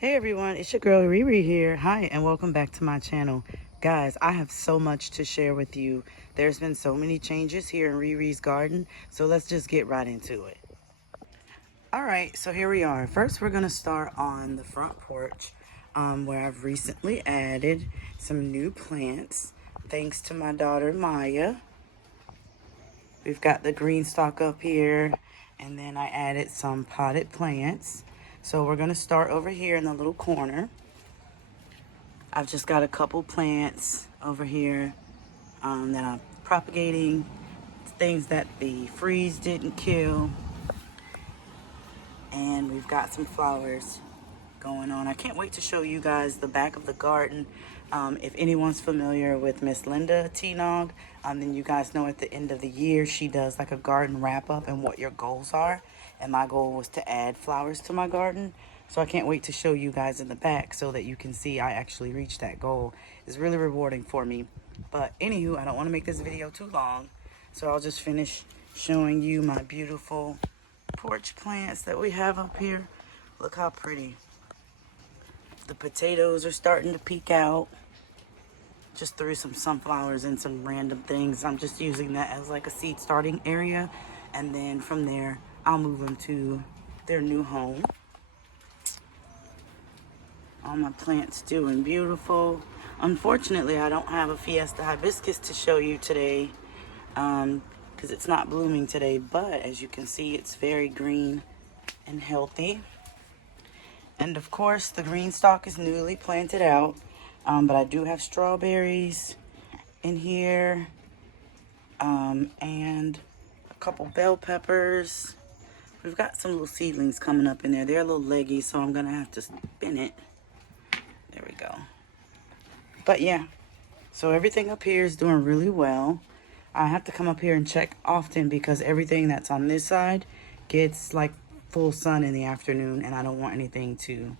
Hey everyone, it's your girl Riri here. Hi and welcome back to my channel. Guys, I have so much to share with you. There's been so many changes here in Riri's garden, so let's just get right into it. Alright, so here we are. First we're going to start on the front porch where I've recently added some new plants thanks to my daughter Maya. We've got the green stalk up here, and then I added some potted plants. So we're going to start over here in the little corner. I've just got a couple plants over here that I'm propagating. Things that the freeze didn't kill. And we've got some flowers going on. I can't wait to show you guys the back of the garden. If anyone's familiar with Miss Linda Tienog, then you guys know at the end of the year she does like a garden wrap up and what your goals are. And my goal was to add flowers to my garden. So I can't wait to show you guys in the back so that you can see I actually reached that goal. It's really rewarding for me. But anywho, I don't want to make this video too long. So I'll just finish showing you my beautiful porch plants that we have up here. Look how pretty. The potatoes are starting to peek out. Just threw some sunflowers and some random things. I'm just using that as like a seed starting area. And then from there, I'll move them to their new home. All my plants doing beautiful. Unfortunately, I don't have a Fiesta hibiscus to show you today because it's not blooming today. But as you can see, it's very green and healthy. And of course, the green stalk is newly planted out. But I do have strawberries in here. And a couple bell peppers. We've got some little seedlings coming up in there. They're a little leggy, so I'm going to have to spin it. There we go. But yeah, so everything up here is doing really well. I have to come up here and check often because everything that's on this side gets like full sun in the afternoon, and I don't want anything to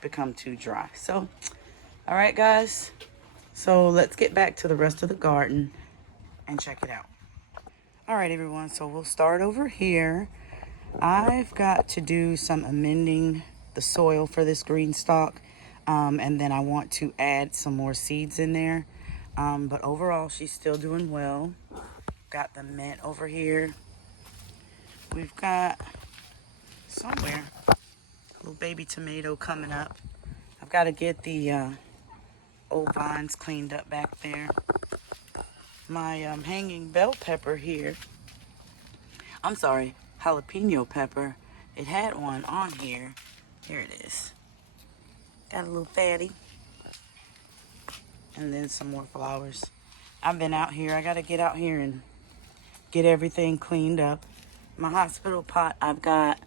become too dry. So, all right, guys. So let's get back to the rest of the garden and check it out. All right, everyone. So we'll start over here. I've got to do some amending the soil for this green stalk. And then I want to add some more seeds in there. But overall, she's still doing well. Got the mint over here. We've got somewhere a little baby tomato coming up. I've got to get the old vines cleaned up back there. My hanging bell pepper here. I'm sorry, jalapeno pepper. It had one on here. Here it is. Got a little fatty. And then some more flowers. I've been out here. I got to get out here and get everything cleaned up. My hospital pot, I've got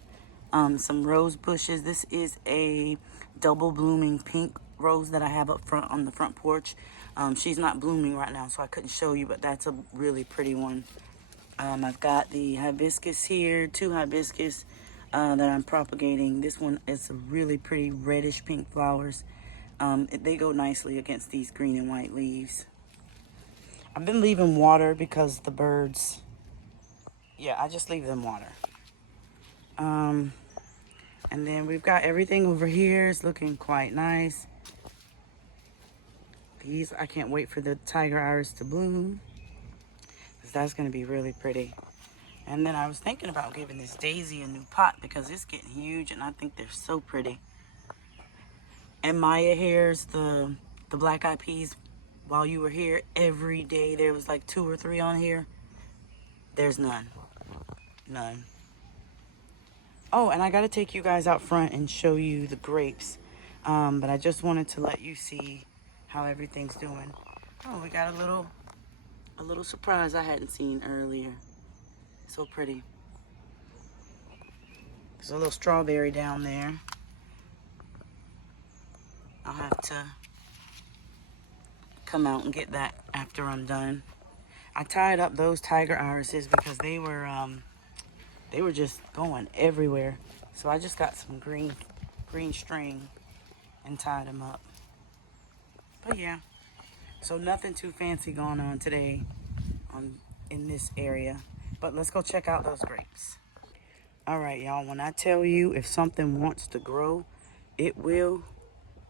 some rose bushes. This is a double blooming pink rose that I have up front on the front porch. She's not blooming right now, so I couldn't show you, but that's a really pretty one. I've got the hibiscus here, 2 hibiscus that I'm propagating. This one is a really pretty reddish pink flowers. They go nicely against these green and white leaves. I've been leaving water because the birds, yeah, I just leave them water. And then we've got everything over here. It's looking quite nice. These, I can't wait for the tiger iris to bloom, because that's going to be really pretty. And then I was thinking about giving this daisy a new pot because it's getting huge and I think they're so pretty. And Maya here's the black eyed peas. While you were here, every day there was like 2 or 3 on here. There's none. None. Oh, and I got to take you guys out front and show you the grapes. But I just wanted to let you see how everything's doing. Oh, we got a little surprise I hadn't seen earlier. So pretty. There's a little strawberry down there. I'll have to come out and get that after I'm done. I tied up those tiger irises because they were just going everywhere. So I just got some green string and tied them up. But yeah, so nothing too fancy going on today in this area. But let's go check out those grapes. All right, y'all, when I tell you if something wants to grow, It will.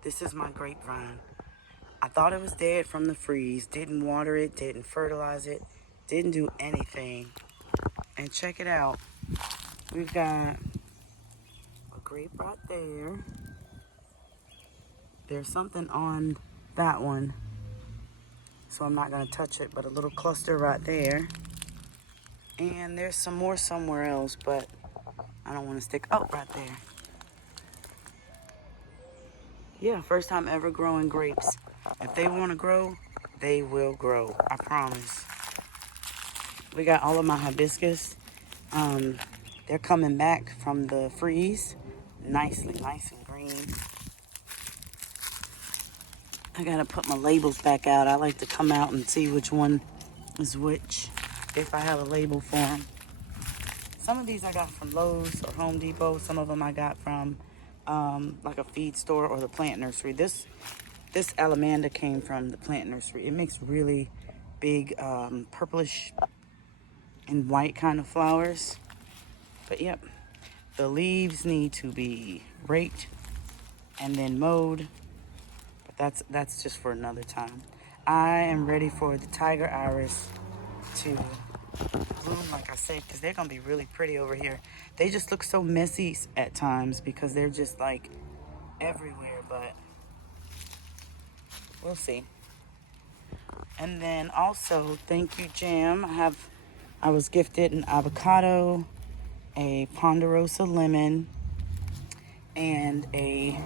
This is my grapevine. I thought it was dead from the freeze. Didn't water it, didn't fertilize it, didn't do anything. And check it out. We've got a grape right there. There's something on that one, so I'm not gonna touch it, but a little cluster right there. And there's some more somewhere else, but I don't want to stick. Oh, right there. Yeah, first time ever growing grapes. If they want to grow, they will grow. I promise. We got all of my hibiscus. They're coming back from the freeze. Nicely, nice and green. I gotta put my labels back out. I like to come out and see which one is which, if I have a label for them. Some of these I got from Lowe's or Home Depot. Some of them I got from like a feed store or the plant nursery. This Alamanda came from the plant nursery. It makes really big purplish and white kind of flowers. But yep, the leaves need to be raked and then mowed. But that's just for another time. I am ready for the tiger iris to bloom, like I said, because they're gonna be really pretty over here. They just look so messy at times because they're just like everywhere, but we'll see. And then also, thank you, Jam. I was gifted an avocado, a ponderosa lemon, and a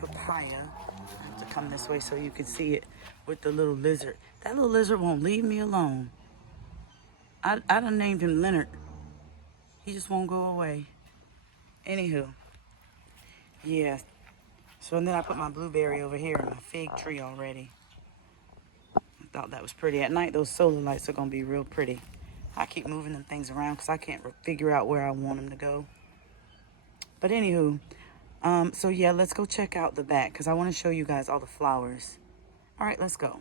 papaya. I have to come this way so you can see it with the little lizard. That little lizard won't leave me alone. I done named him Leonard. He just won't go away. Anywho, yeah. So and then I put my blueberry over here in my fig tree already. I thought that was pretty. At night, those solar lights are going to be real pretty. I keep moving them things around because I can't figure out where I want them to go. But anywho, so yeah, let's go check out the back because I want to show you guys all the flowers. All right, let's go.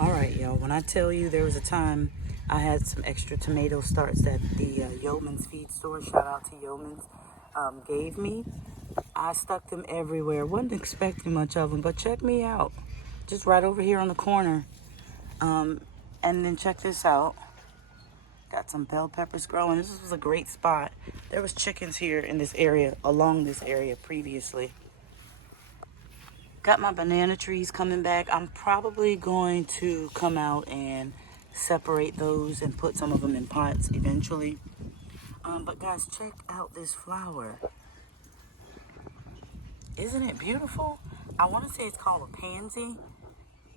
All right, y'all. When I tell you there was a time I had some extra tomato starts that the Yeoman's feed store, shout out to Yeoman's, gave me. I stuck them everywhere. Wasn't expecting much of them, but check me out. Just right over here on the corner. And then check this out. Got some bell peppers growing. This was a great spot. There was chickens here in this area, along this area previously. Got my banana trees coming back. I'm probably going to come out and separate those and put some of them in pots eventually. But guys, check out this flower. Isn't it beautiful? I want to say it's called a pansy.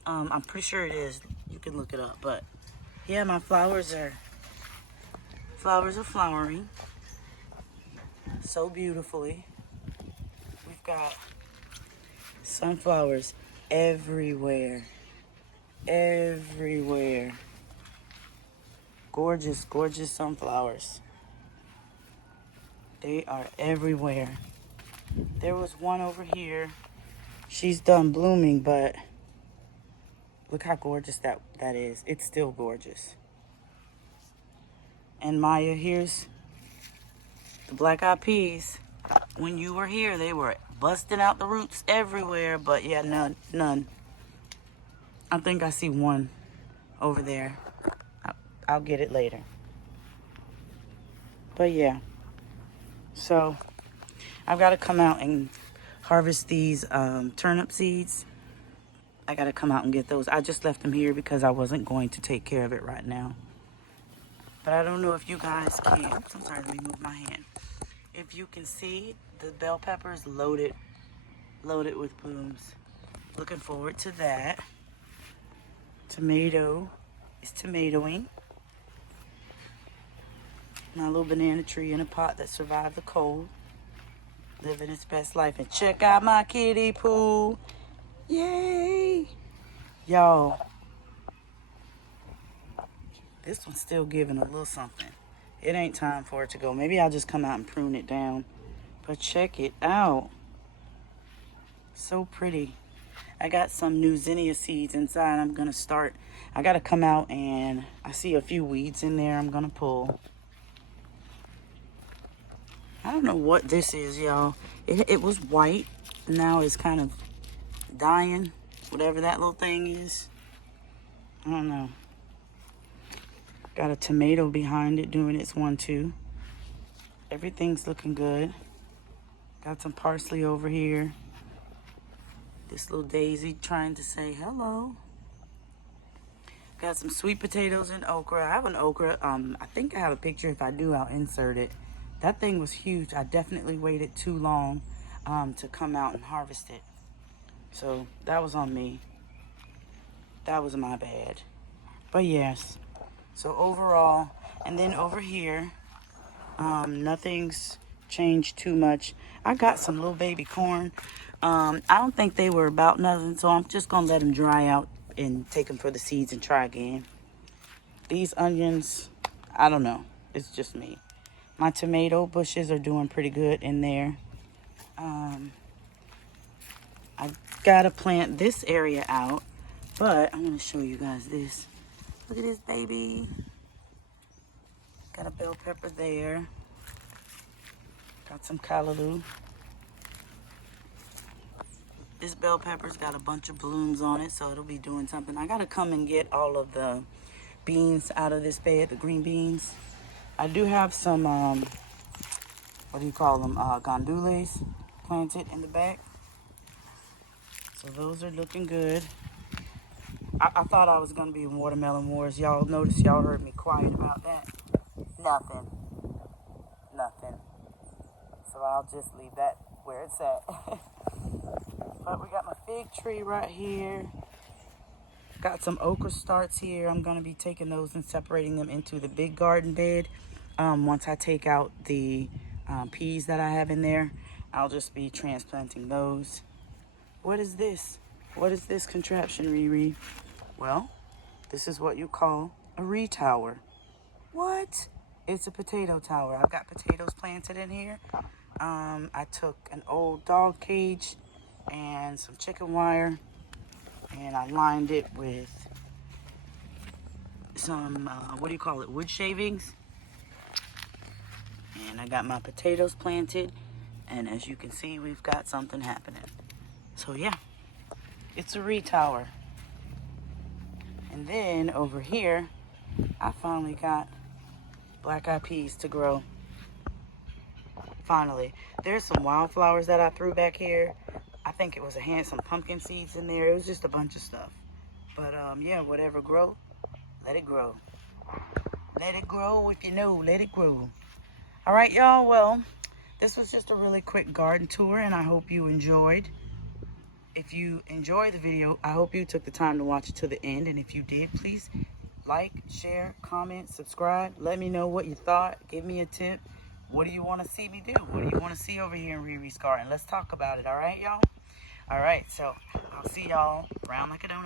I'm pretty sure it is. You can look it up. But yeah, my flowers are flowering so beautifully. We've got sunflowers everywhere. Everywhere. Gorgeous, gorgeous sunflowers. They are everywhere. There was one over here. She's done blooming, but look how gorgeous that is. It's still gorgeous. And Maya, here's the black eyed peas. When you were here, they were busting out the roots everywhere, but yeah, none. I think I see one over there. I'll get it later. But yeah, so I've got to come out and harvest these turnip seeds. I got to come out and get those. I just left them here because I wasn't going to take care of it right now. But I don't know if you guys can. I'm sorry, let me move my hand. If you can see, the bell peppers loaded with blooms. Looking forward to that. Tomato is tomatoing. My little banana tree in a pot that survived the cold. Living its best life. And check out my kiddie pool. Yay! Y'all, this one's still giving a little something. It ain't time for it to go. Maybe I'll just come out and prune it down But check it out. So pretty. I got some new zinnia seeds inside. I'm going to start. I got to come out and I see a few weeds in there I'm going to pull. I don't know what this is, y'all. It was white. Now it's kind of dying. Whatever that little thing is. I don't know. Got a tomato behind it doing its 1-2. Everything's looking good. Got some parsley over here. This little daisy trying to say hello. Got some sweet potatoes and okra. I have an okra. I think I have a picture. If I do, I'll insert it. That thing was huge. I definitely waited too long to come out and harvest it. So that was on me. That was my bad. But yes. So overall, and then over here, nothing's changed too much. I got some little baby corn. I don't think they were about nothing, so I'm just gonna let them dry out and take them for the seeds and try again. These onions, I don't know. It's just me. My tomato bushes are doing pretty good in there. I gotta plant this area out, but I'm gonna show you guys this. Look at this baby. Got a bell pepper there. Got some callaloo. This bell pepper's got a bunch of blooms on it, so it'll be doing something. I gotta come and get all of the beans out of this bed, the green beans. I do have some, what do you call them, gandules planted in the back. So those are looking good. I thought I was gonna be in watermelon wars. Y'all notice, y'all heard me quiet about that. Nothing. So I'll just leave that where it's at. But we got my fig tree right here. Got some okra starts here. I'm going to be taking those and separating them into the big garden bed. Once I take out the peas that I have in there, I'll just be transplanting those. What is this? What is this contraption, Riri? Well, this is what you call a re-tower. What? It's a potato tower. I've got potatoes planted in here. I took an old dog cage and some chicken wire, and I lined it with some, what do you call it, wood shavings. And I got my potatoes planted, and as you can see, we've got something happening. So yeah, it's a re-tower. And then over here, I finally got black-eyed peas to grow. Finally. There's some wildflowers that I threw back here. I think it was some pumpkin seeds in there. It was just a bunch of stuff. But yeah, whatever grow, let it grow. Let it grow if you know, let it grow. All right, y'all. Well, this was just a really quick garden tour, and I hope you enjoyed. If you enjoyed the video, I hope you took the time to watch it to the end. And if you did, please like, share, comment, subscribe. Let me know what you thought. Give me a tip. What do you want to see me do? What do you want to see over here in Riri's garden? Let's talk about it, all right, y'all? All right, so I'll see y'all round like a donut.